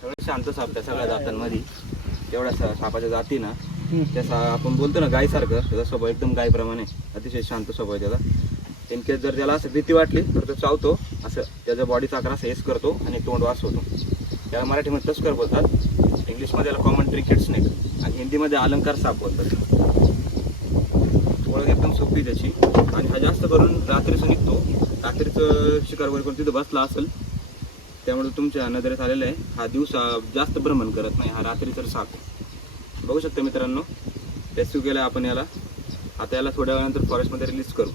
सगळं शांत साप त्या सगळ्या जातांमध्ये तेवढ्या सापाच्या जाती ना त्या आपण बोलतो ना गायसारखं, त्याचा स्वभाव एकदम गायप्रमाणे अतिशय शांत स्वभाव त्याचा. इनकेस जर त्याला असं भीती वाटली तर तो चावतो, असं त्याच्या बॉडीचा आकार असं हेच करतो आणि तोंड वासवतो. त्याला मराठीमध्ये तस्कर बोलतात, इंग्लिशमध्ये याला कॉमन क्रिकेट स्नेक आणि हिंदीमध्ये अलंकार साप बोलतात. ओळख एकदम सोपी त्याची. आणि हा जास्त करून रात्रीचं निघतो, रात्रीचं शिकार वगैरे करून तिथं बसला असेल त्यामुळे तुमच्या नजरेत आलेलं आहे. हा दिवसा जास्त भ्रमण करत नाही, हा रात्रीचा साप आहे. बघू शकता मित्रांनो, रेस्क्यू केला आपण याला. आता याला थोड्या वेळानंतर फॉरेस्टमध्ये रिलीज करू.